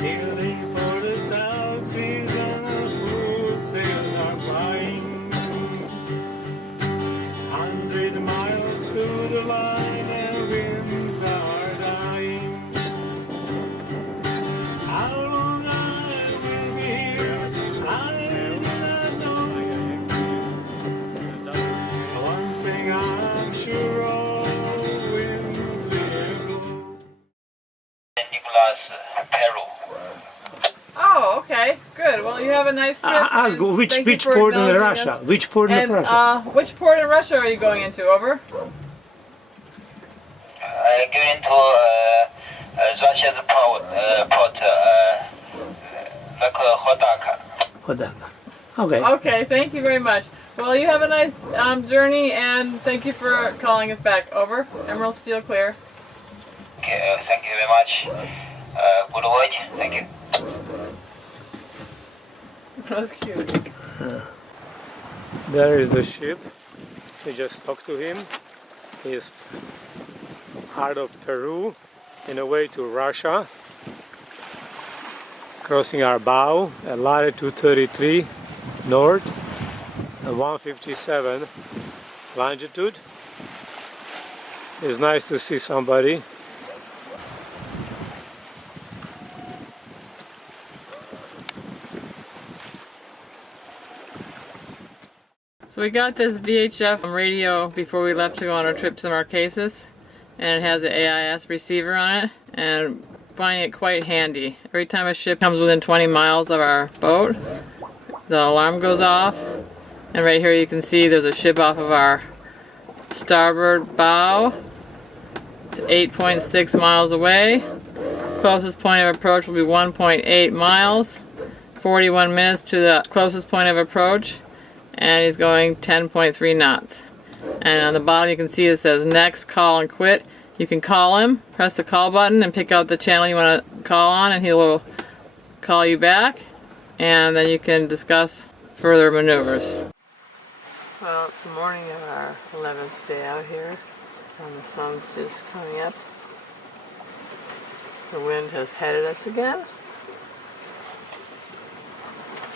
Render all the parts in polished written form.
Sailing for the South Seas and the full sails are flying. 100 miles to the line and winds are dying. How long I will be here, I do not know. One thing I'm sure of, winds will blow. Oh, okay, good. Well, you have a nice trip. Ask and which thank you for port in acknowledging Russia? us. Which port in And Russia? which port in Russia are you going into? Over. Going to Russia's port, like Hodaka. Hodaka. Okay. Okay, thank you very much. Well, you have a nice journey, and thank you for calling us back. Over. Emerald Steel clear. Okay, thank you very much. Good voyage. Thank you. That was cute. There is the ship. We just talked to him. He is out of Peru in a way to Russia. Crossing our bow at latitude 33 north and 157 longitude. It's nice to see somebody. So we got this VHF radio before we left to go on our trip to Marquesas, and it has an AIS receiver on it, and finding it quite handy. Every time a ship comes within 20 miles of our boat, the alarm goes off, and right here you can see there's a ship off of our starboard bow. It's 8.6 miles away. Closest point of approach will be 1.8 miles. 41 minutes to the closest point of approach. And he's going 10.3 knots. And on the bottom you can see it says next, call, and quit. You can call him, press the call button, and pick out the channel you want to call on, and he will call you back, and then you can discuss further maneuvers. Well, it's the morning of our 11th day out here, and the sun's just coming up. The wind has headed us again,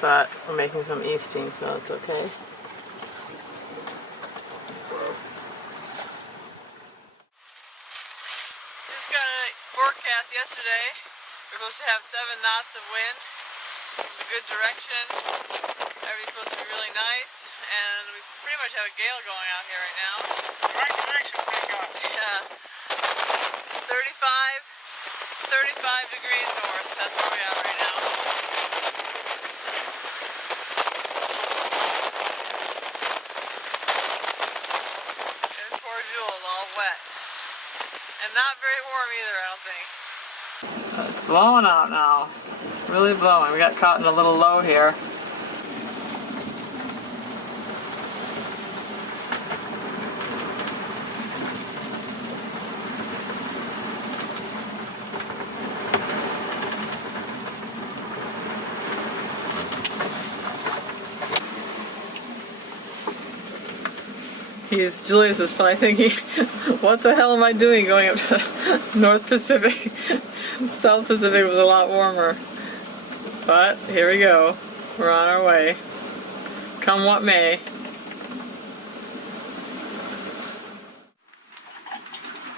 but we're making some easting, so it's okay. Just got a forecast yesterday. We're supposed to have 7 knots of wind. It's a good direction. Everything's supposed to be really nice, and we pretty much have a gale going out here right now. Right direction, thank God. Yeah. 35 degrees north. That's where we are right now. There's poor Jules, all wet. And not very warm either, I don't think. It's blowing out now. Really blowing. We got caught in a little low here. Julius is probably thinking, what the hell am I doing going up to the North Pacific? South Pacific was a lot warmer. But here we go. We're on our way. Come what may.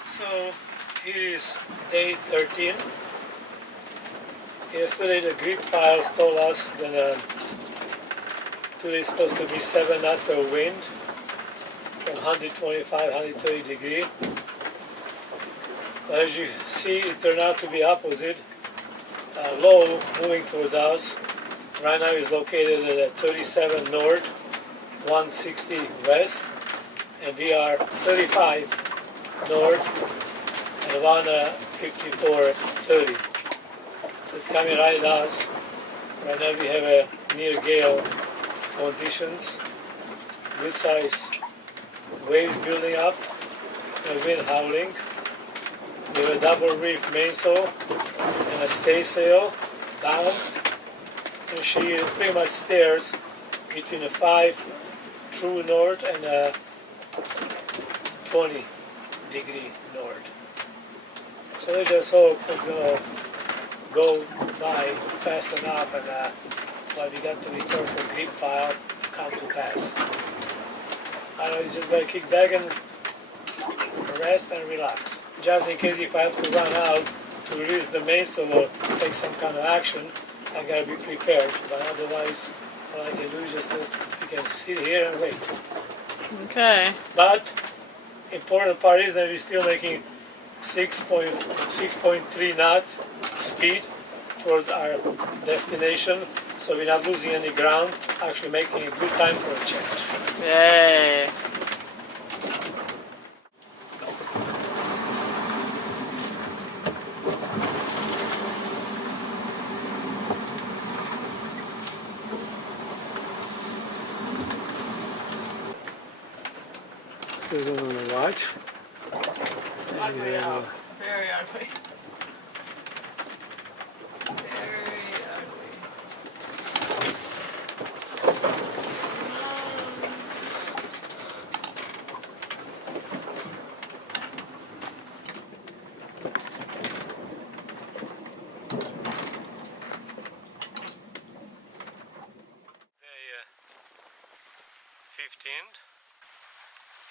So here is day 13. Yesterday the Greek files told us that today is supposed to be 7 knots of wind from 125, 130 degrees. But as you see, it turned out to be opposite. Low moving towards us. Right now is located at 37 north, 160 west, and we are 35 north and 154.30. It's coming right at us. Right now we have a near gale conditions, good size waves building up, and wind howling. We have a double reef mainsail and a staysail balanced, and she pretty much steers between a 5 true north and a 20 degree north. So let's just hope it's going to go by fast enough and what we got to return for grip file come to pass. I know, it's just gotta kick back and rest and relax. Just in case if I have to run out to release the mason or take some kind of action, I gotta be prepared. But otherwise, all I can do is just you can sit here and wait. Okay. But important part is that we're still making 6.3 knots speed towards our destination, so we're not losing any ground, actually making a good time for a change. Yay. Susan on the watch. Ugly out. Very ugly. Very ugly. May 15th,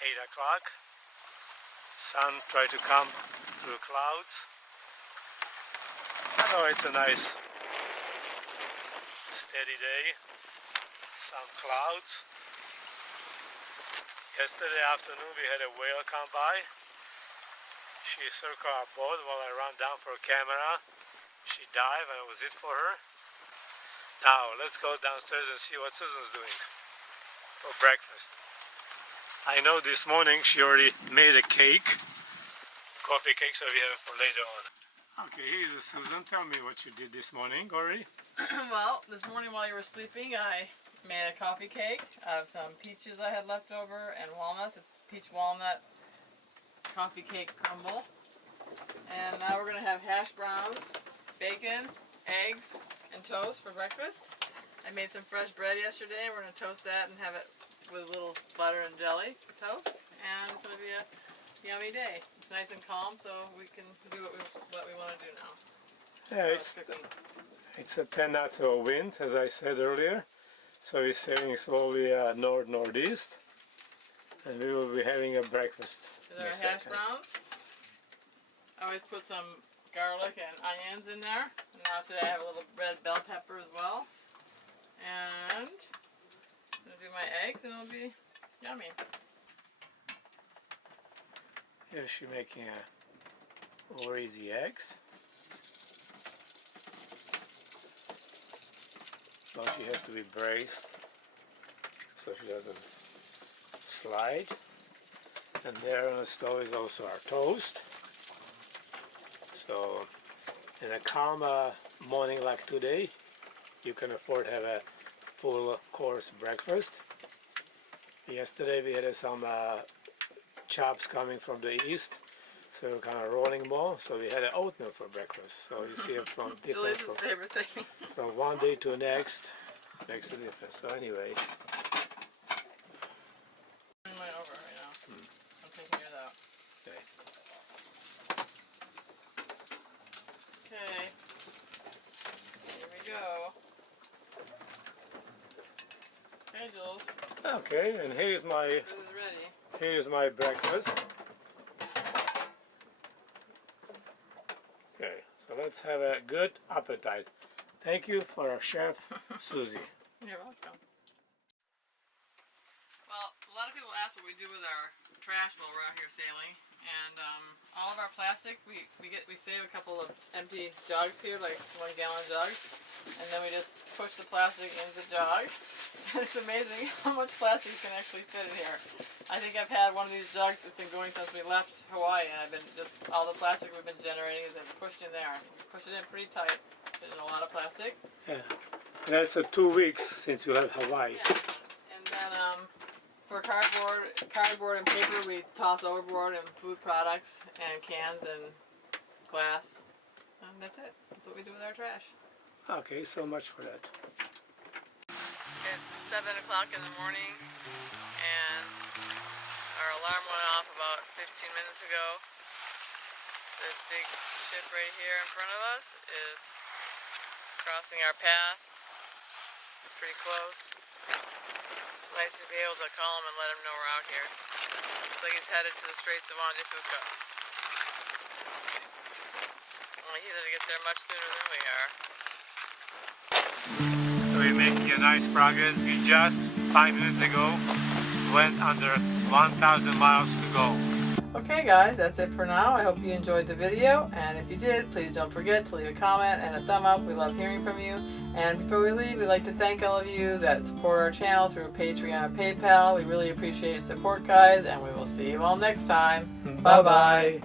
8 o'clock. Sun tried to come through clouds. Oh, it's a nice steady day. Some clouds. Yesterday afternoon we had a whale come by. She circled our boat while I ran down for a camera. She dived and it was it for her. Now let's go downstairs and see what Susan's doing for breakfast. I know this morning she already made a cake, coffee cake, so we have it for later on. Okay, here's Susan. Tell me what you did this morning already. Well, this morning while you were sleeping, I made a coffee cake out of some peaches I had left over and walnuts. It's peach walnut coffee cake crumble. And now we're going to have hash browns, bacon, eggs, and toast for breakfast. I made some fresh bread yesterday, and we're going to toast that and have it with a little butter and jelly for toast. And it's going to be a yummy day. It's nice and calm, so we can do what we want to do now. Yeah, So it's a 10 knots of wind, as I said earlier. So we're sailing slowly north-northeast, and we will be having a breakfast. These are our hash browns. I always put some garlic and onions in there. And now today I have a little red bell pepper as well. And I'm going to do my eggs and it'll be yummy. Here she's making over easy eggs. Now she has to be braced so she doesn't slide. And there on the stove is also our toast. So in a calm morning like today, you can afford to have a full course breakfast. Yesterday we had some chops coming from the east, so kind of rolling more. So we had an oatmeal for breakfast. So you see it from different Julie's favorite thing. from one day to the next makes a difference. So anyway. I'm turning mine over right now. I'm taking yours out. Okay. Okay. Here we go. Hey, Jules. Okay, and This is ready. here's my breakfast. Okay, so let's have a good appetite. Thank you for our chef, Susie. You're welcome. Well, a lot of people ask what we do with our trash while we're out here sailing, and all of our plastic, we save a couple of empty jugs here, like 1 gallon jugs, and then we just push the plastic in the jug. And it's amazing how much plastic you can actually fit in here. I think I've had one of these jugs that's been going since we left Hawaii, and I've been just all the plastic we've been generating has been pushed in there. Push it in pretty tight. There's a lot of plastic. Yeah, that's 2 weeks since you left Hawaii. Yeah. And then for cardboard and paper, we toss overboard, and food products and cans and glass. And that's it. That's what we do with our trash. Okay, so much for that. It's 7 o'clock in the morning, and our alarm went off about 15 minutes ago. This big ship right here in front of us is crossing our path. It's pretty close. Nice to be able to call him and let him know we're out here. Looks like he's headed to the Straits of Fuca. Well, he's going to get there much sooner than we are. So we're making a nice progress. We just 5 minutes ago went under 1,000 miles to go. Okay guys, that's it for now. I hope you enjoyed the video, and if you did, please don't forget to leave a comment and a thumb up. We love hearing from you. And before we leave, we'd like to thank all of you that support our channel through Patreon and PayPal. We really appreciate your support, guys, and we will see you all next time. Bye-bye.